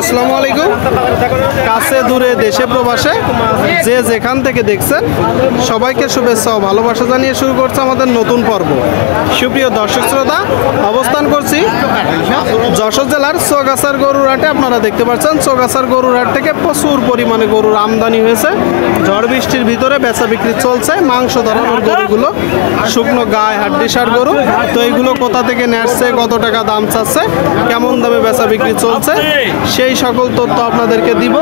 আসসালামু আলাইকুম। কাছে দূরে দেশে প্রবাসে যে যেখান থেকে দেখছেন সবাইকে শুভেচ্ছা ও ভালোবাসা জানিয়ে শুরু করছে আমাদের নতুন পর্ব। সুপ্রিয় দর্শক শ্রোতা, অবস্থান করছি যশোর জেলার চৌগাছার গরুর হাটে। আপনারা দেখতে পাচ্ছেন চৌগাছার গরুর হাট থেকে প্রচুর পরিমাণে গরুর আমদানি হয়েছে। ঝড় বৃষ্টির ভিতরে বেচা বিক্রি চলছে। মাংস ধরানোর গরুগুলো শুকনো গায়ে হাড্ডিসার গরু। তো এইগুলো কোথা থেকে নেসছে, কত টাকা দাম চাচ্ছে, কেমন দামে বেচা বিক্রি চলছে, সেই সকল তথ্য আপনাদেরকে দিব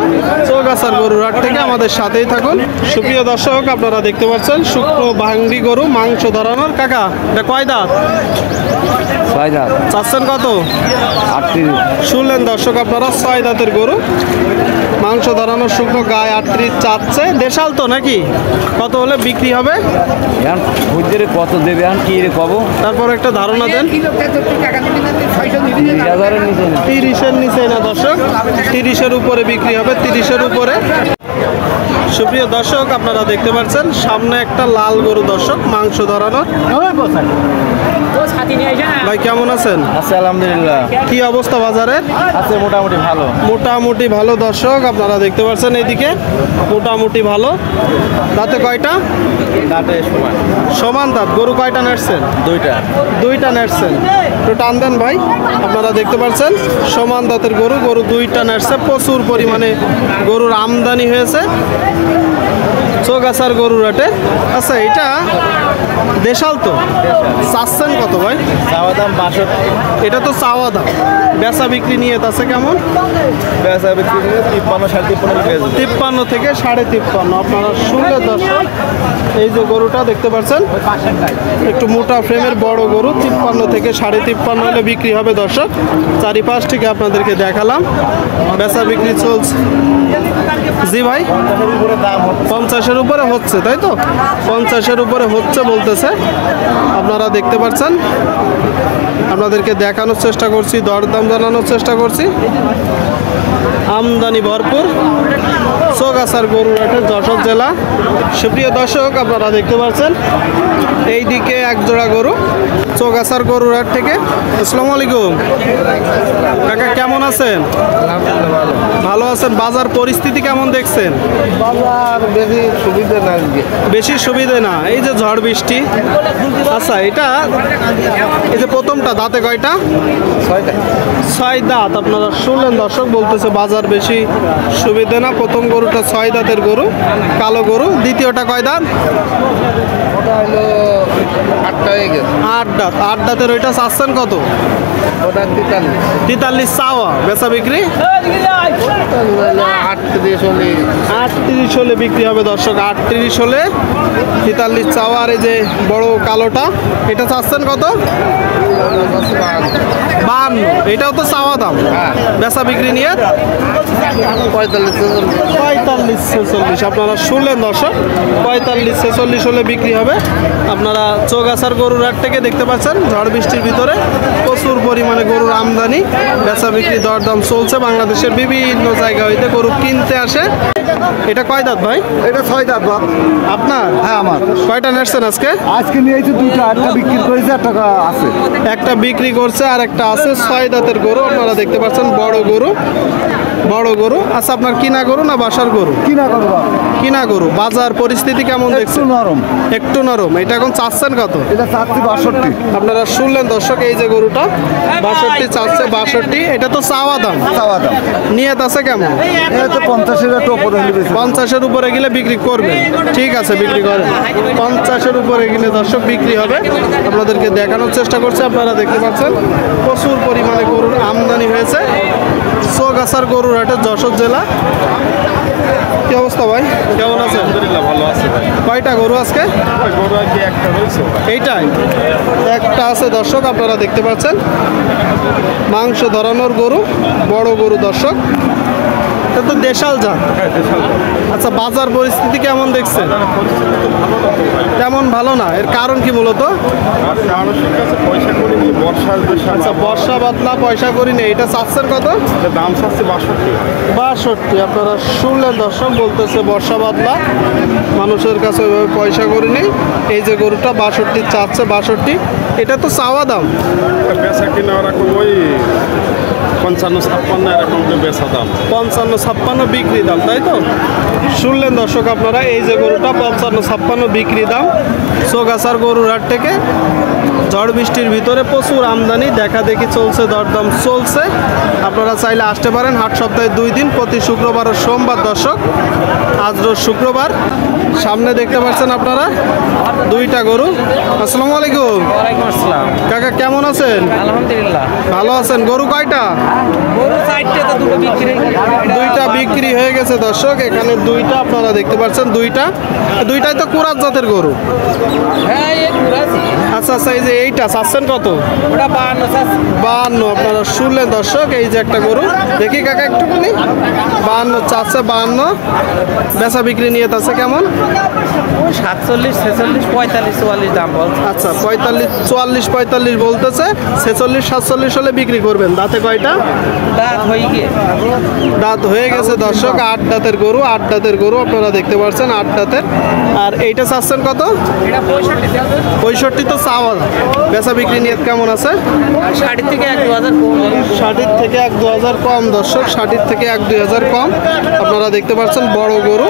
চৌগাছার গরুর হাট থেকে। আমাদের সাথেই থাকুন। সুপ্রিয় দর্শক, আপনারা দেখতে পাচ্ছেন শুকনো ভাঙ্গি গরু মাংস ধরানোর। কাকা, এটা কয় দাঁত? চাচ্ছেন কত? শুনলেন দর্শক আপনারা, 6 দাঁতের গরু মাংস ধরানোর শুকনো গায়ে 38 চাচ্ছে। দেশাল তো নাকি? কত হলে বিক্রি হবে? কত দেবে কি কব? তারপর একটা ধারণা দেন। 30-এর নিচে না দর্শক, 30-এর উপরে বিক্রি হবে, 30-এর উপরে। সুপ্রিয় দর্শক, আপনারা দেখতে পাচ্ছেন সামনে একটা লাল গরু দর্শক মাংস ধরানোর। ভাই কেমন আছেন? আচ্ছা, আলহামদুলিল্লাহ। কি অবস্থা বাজারের? আছে মোটামুটি ভালো। মোটামুটি ভালো দর্শক, আপনারা দেখতে পাচ্ছেন এইদিকে মোটামুটি ভালো। দাঁতে কয়টা? দাঁতে সমান। সমান দাঁত। গরু কয়টা নেসছেন? দুইটা নেসছেন। একটু টান দেন ভাই। আপনারা দেখতে পাচ্ছেন সমান দাঁতের গরু, গরু দুইটা নেসছে। প্রচুর পরিমাণে গরুর আমদানি হয়েছে চৌগাছার গরুর হাটে। আচ্ছা, এটা দেশাল তো? চাচ্ছেন কত ভাই? চাওয়া দাম 62। এটা তো চাওয়া দাম। বেচা বিক্রি নিয়ে আছে কেমন? বেচা বিক্রি 53 থেকে 53.5। আপনারা শুনলে দর্শক, এই যে গরুটা দেখতে পাচ্ছেন একটু মোটা ফ্রেমের বড় গরু, 53 থেকে 53.5 হলে বিক্রি হবে দর্শক। চারিপাশ থেকে আপনাদেরকে দেখালাম। বেচা বিক্রি চলছে। জি ভাই, 50-এর উপরে হচ্ছে, তাই তো? 50-এর উপরে হচ্ছে বলতেছে। আপনারা দেখতে পাচ্ছেন, আপনাদেরকে দেখানোর চেষ্টা করছি, দরদাম জানানোর চেষ্টা করছি। আমদানি ভরপুর চৌগাছার গরুর হাটে, যশোর জেলা। সুপ্রিয় দর্শক, আপনারা দেখতে পাচ্ছেন এইদিকে এক জোড়া গরু চৌগাছার গরুর হাট থেকে। আসসালামু আলাইকুম কাকা, কেমন আছেন? ভালো আছেন। বাজার পরিস্থিতি কেমন দেখছেন? বাজার বেশি সুবিধা না। এই যে ঝড় বৃষ্টি। আচ্ছা, এটা এই যে প্রথমটা দাঁতে কয়টা? 6 দাঁত। আপনারা শুনলেন দর্শক, বলতেছে বাজার বেশি সুবিধা না। প্রথম গরুটা 6 দাঁতের গরু, কালো গরু। দ্বিতীয়টা কয় দাঁত? 8 দাঁত। 8 দাঁতের ওইটা চাচ্ছেন কত? 43 চাওয়া। বেচা বিক্রি 38 হলে বিক্রি হবে দর্শক। 38 হলে 43 চাওয়া। আর এই যে বড় কালোটা, এটা চাচ্ছেন কত? 52। এটাও তো চাওয়া দাম। বেচা বিক্রি নিয়ে 45-46। আপনারা শুনলেন দর্শক, 45-46 হলে বিক্রি হবে। আপনারা চৌগাছার গরুর হাট থেকে দেখতে পাচ্ছেন ঝড় বৃষ্টির ভিতরে প্রচুর পরিমাণে গরুর আমদানি, বেচা বিক্রি দরদাম চলছে। বাংলাদেশের বিভিন্ন জায়গা হইতে গরু কিনতে আসে। এটা কয় দাঁত ভাই? এটা 6 দাঁত। আপনার? হ্যাঁ, আমার। কয়টা নেসছেন আজকে? আজকে নিয়েছি দুটো। একটা বিক্রি করেছে, একটা আছে। একটা বিক্রি করছে আর একটা আছে। 6 দাঁতের গরু আপনারা দেখতে পাচ্ছেন, বড় গরু। আচ্ছা, আপনার কিনা গরু না বাসার গরু? কিনা গরু। বাজার পরিস্থিতি কেমন দেখছেন? একটু নরম। এটা এখন চাচ্ছেন কত? এটা চাচ্ছি 62। আপনারা শুনলেন দর্শক, এই যে গরুটা 62 চাচ্ছে। 62 এটা তো চাওয়া দাম। নিয়ত আছে কেমন? 50-এর উপরে গেলে বিক্রি করবে। ঠিক আছে, বিক্রি করেন। 50-এর উপরে গেলে দর্শক বিক্রি হবে। আপনাদেরকে দেখানোর চেষ্টা করছে। আপনারা দেখতে পাচ্ছেন প্রচুর পরিমাণে গরুর আমদানি হয়েছে চৌগাছার গরুর হাটে, যশোর জেলা। কি অবস্থা ভাই, কেমন আছেন? আলহামদুলিল্লাহ, ভালো আছে। কয়টা গরু আজকে? গরু আজকে একটা রয়েছে। এইটাই একটা আছে দর্শক, আপনারা দেখতে পাচ্ছেন মাংস ধরানোর গরু, বড় গরু দর্শক। এটা তো দেশাল জাত। আচ্ছা, বাজার পরিস্থিতি কেমন দেখছেন? তেমন ভালো না। এর কারণ কি মূলত? আচ্ছা, বর্ষা বাতলা পয়সা করি নেই। এটা চাচ্ছেন কত? দাম চাচ্ছে 62। আপনারা শুনলেন দর্শক, বলতেছে বর্ষা বাতলা, মানুষের কাছে ওইভাবে পয়সা করি নেই। এই যে গরুটা 62 চাচ্ছে। 62 এটা তো চাওয়া দাম। বেচা কিনা ওরকম ওই 55-56 এরকম যে বেচা দাম। 55-56 বিক্রি দাম, তাই তো? শুনলেন দর্শক আপনারা, এই যে গরুটা 55-56 বিক্রি দাম। সোগাছার গরুর হাট থেকে ঝড় বৃষ্টির ভিতরে প্রচুর আমদানি, দেখা দেখি চলছে, দরদাম চলছে। আপনারা চাইলে আসতে পারেন। হাট সপ্তাহে 2 দিন, প্রতি শুক্রবার ও সোমবার। দর্শক আজ রোজ শুক্রবার। সামনে দেখতে পাচ্ছেন আপনারা 2টা গরু। আসসালামু আলাইকুম। ওয়ালাইকুম আসসালাম। কাকা কেমন আছেন? আলহামদুলিল্লাহ। ভালো আছেন? গরু কয়টা? গরু সাইডটা তো দুটো বিক্রি। 2টা বিক্রি হয়ে গেছে দর্শক। এখানে 2টা আপনারা দেখতে পাচ্ছেন, 2টাই তো কুরাত জাতের গরু। হ্যাঁ, এই কুরাছি। আচ্ছা আচ্ছা, এই যে এইটা চাচ্ছেন কত? ওটা 52 আছে। 52। আপনারা শুনলেন দর্শক, এই যে একটা গরু, দেখি কাকা একটুখানি। 52 চাচ্ছে, 52। বেচা বিক্রি নিয়ে আছে কেমন? 47, 46, 45, 44 দাম বলছে। আচ্ছা, 44 বলতেছে। 46, 47 হলে বিক্রি করবেন। দাঁতে কয়টা? দাঁত হয়ে গিয়ে দাঁত হয়ে গেছে দর্শক। 8 দাঁতের গরু, 8 দাঁতের গরু আপনারা দেখতে পাচ্ছেন, 8 দাঁতের। আর এইটা চাচ্ছেন কত? এটা 65 দাম। 65 তো চাওয়া। বেচা বিক্রি নিয়ে কেমন আছে? 60 থেকে 1-2 হাজার কম। 60 থেকে 1-2 হাজার কম দর্শক, 60 থেকে 1-2 হাজার কম। আপনারা দেখতে পাচ্ছেন বড় গরু।